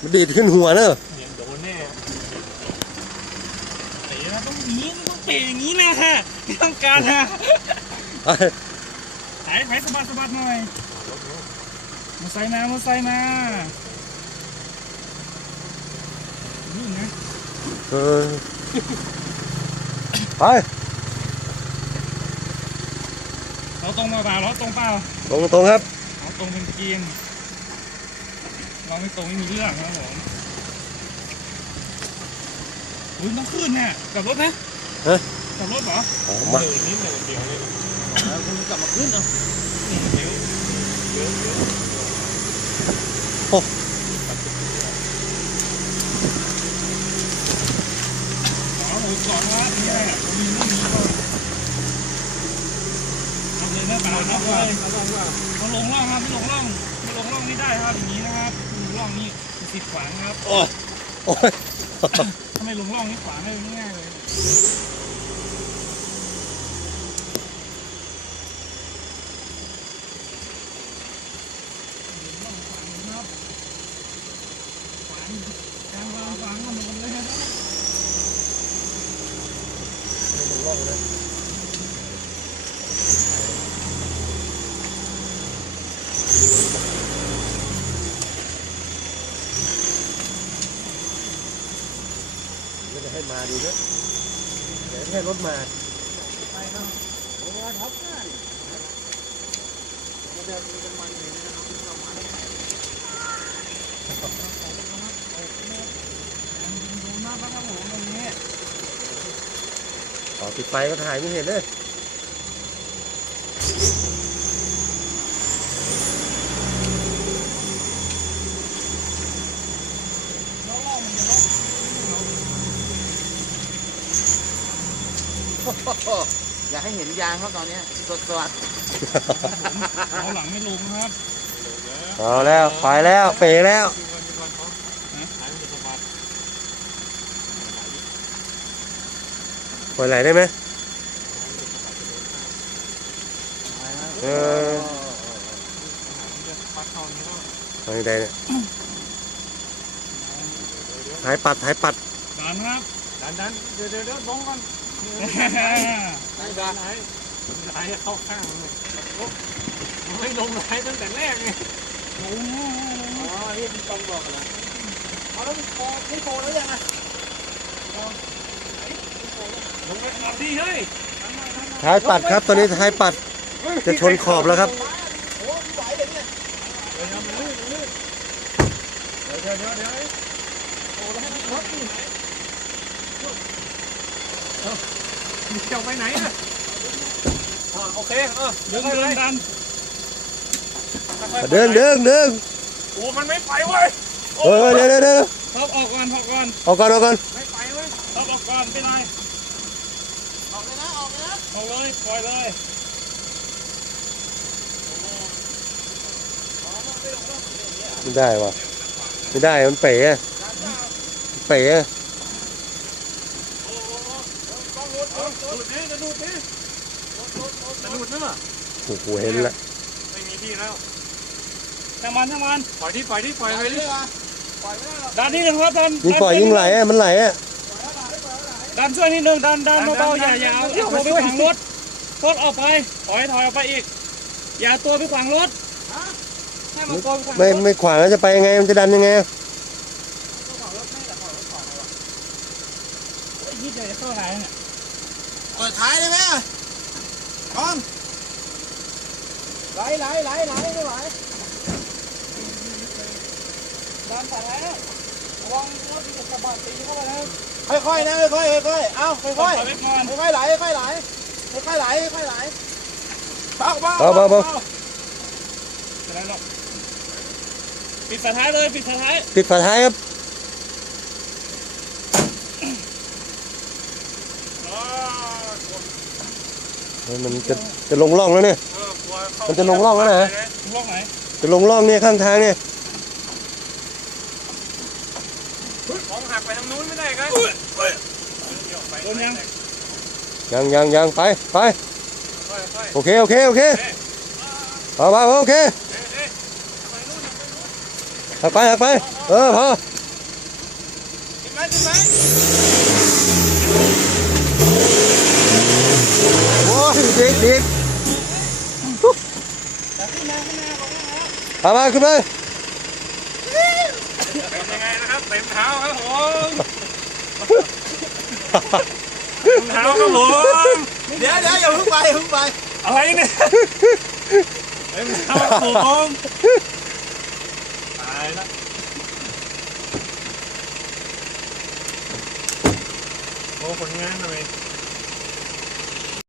มันดีดขึ้นหัวเนอะเนี่ยโดนแน่เตะนะต้องหนีต้องเตะอย่างนี้นะฮะไม่ต้องการฮะไปไหนไหนสะบัดสะบัดหน่อยมาใส่มามาใส่มานี่นะเออไปเราตรงมาเปล่าเราตรงเปล่าตรงตรงครับเอาตรงเป็นเกียง เราไม่ตรงไม่มีเรื่องครับผมอุ้ยต้องขึ้นเนี่ยกลับรถนะฮะกลับรถเหรอออกมาเออนี่เดี๋ยวเดี๋ยวเลยแล้วคุณกลับมาขึ้นเนาะนี่เดี๋ยวเดี๋ยวเดี๋ยวอ๋อหมูกรอบนะนี่อะไรอะมีไม่มีก็ทำเลยนะปลาเอาเลยเอาลงร่องครับไม่ลงร่องไม่ลงร่องนี่ได้ครับอย่างนี้ องนี่ติดขวางครับโอ้ยโอ้ยถ้าไม่ลงร่องนี่ขวางได้ง่ายๆเลยขวางกลางวางขวางมันลงเลยครับ ไม่ได้ให้มาดีด้วยเดี๋ยวให้รถมาดูหน้าบ้างครับผมตรงนี้ต่อติดไฟก็ถ่ายไม่เห็นเลย แล้วร่องมันจะร่อง อยากให้เห็นยางเขาตอนเนี้ยสดสวัสดเอาหลังไม่ลงครับเอาแล้วไปแล้วเป๋แล้วปล่อยไหลได้ไหมเออทางใดเนี่ยหายปัดหายปัดดันครับดันดันเดี๋ยวเดี๋ยวเดี๋ยวลงก่อน ดันดันไหนไหลเข้าข้างเลยมันไม่ลงไหลตั้งแต่แรกไงลงนะลงอ๋อนี่พี่ตองบอกนะเอาแล้วมันโคไม่โคแล้วยังไงลงไปขับดีเฮ้ยท้ายปัดครับ ตอนนี้ท้ายปัดจะชนขอบแล้วครับโอ้ไหวเลยเนี่ยเดี๋ยวมันลื่นมันลื่นเดี๋ยวเดี๋ยวเดี๋ยวเดี๋ยวโอ้แล้วให้รถนี่ มึงจะไปไหนอะอ่าโอเคเออดึงดึงดันเดินเดินเดินโอ้มันไม่ไปเว้ยเออเดี๋ยวเดี๋ยวเดี๋ยวท็อปออกก่อนออกก่อนเอาก่อนเอาก่อนไม่ไปเว้ยท็อปออกก่อนไม่เป็นไรออกเลยนะออกเลยนะเอาเลยปล่อยเลยไม่ได้ว่ะไม่ได้มันเป๋อะเป๋อะ ต้องหลุดเอาหลุดนี่จะหลุดนี่จะ หลุดไหมล่ะโอ้โหเห็นละไม่มีที่แล้วช่างมันช่างมันปล่อยที่ปล่อยที่ปล่อยปล่ไปอยดิเลยเหรอปล่อยไม่ได้หรอกดันนิดนึงครับดันยิ่งปล่อยยิ่งไหลอะมันไหลอะดันช่วยนิดนึงดันดันเบาๆอย่าอย่าเอาอย่าตัวไปขวางรถรถออกไปถอยถอยออกไปอีก อย่าตัวไปขวางรถให้มันตัวไปขวางรถไม่ไม่ขวางแล้วจะไปยังไงมันจะดันยังไงอะไอ้ยี่เดี๋ยวจะเข้าหายเนี่ยเปิดท้ายได้ไหม อะพร้อมไหลไหลไหลไหลไม่ไหวดันไปแล้วระวังรถจะสะบัดตีเข้าไปแล้วค่อยๆนะค่อยๆค่อยๆเอ้าค่ปล่ออยยไว้ก่อนๆค่อยๆไหลค่อยๆไหลค่อยๆไหลค่อยๆไหลเบาเบาเบาเบาเบาไม่ได้หรอกปิดฝาท้ายเลยปิดฝาท้ายปิดฝาท้ายครับ มันจะจะลงร่องแล้วเนี่ยมันจะลงร่องแล้วนะ ร่องไหนจะลงร่องเนี่ยข้างทางเนี่ยของหักไปทางนู้นไม่ได้ครับโดนยังยังยังยังไปไปค่อยๆโอเคโอเคโอเคเอาไปโอเคเอ๊ะเอ๊ะไปนู้นนะไปนู้นไปหักไปหักไป เออพอขึ้นไหมขึ้นไหมโอ้ยดิกดิก เอามาขึ้นไปเป็นยังไงนะครับเต็มเท้าครับผมเต็มเท้าครับผมเดี๋ยวเดี๋ยวอย่าเพิ่งไปอย่าเพิ่งไปอะไรเนี่ยเต็มเท้าครับผมตายแล้วโอ้ผลงานทำไม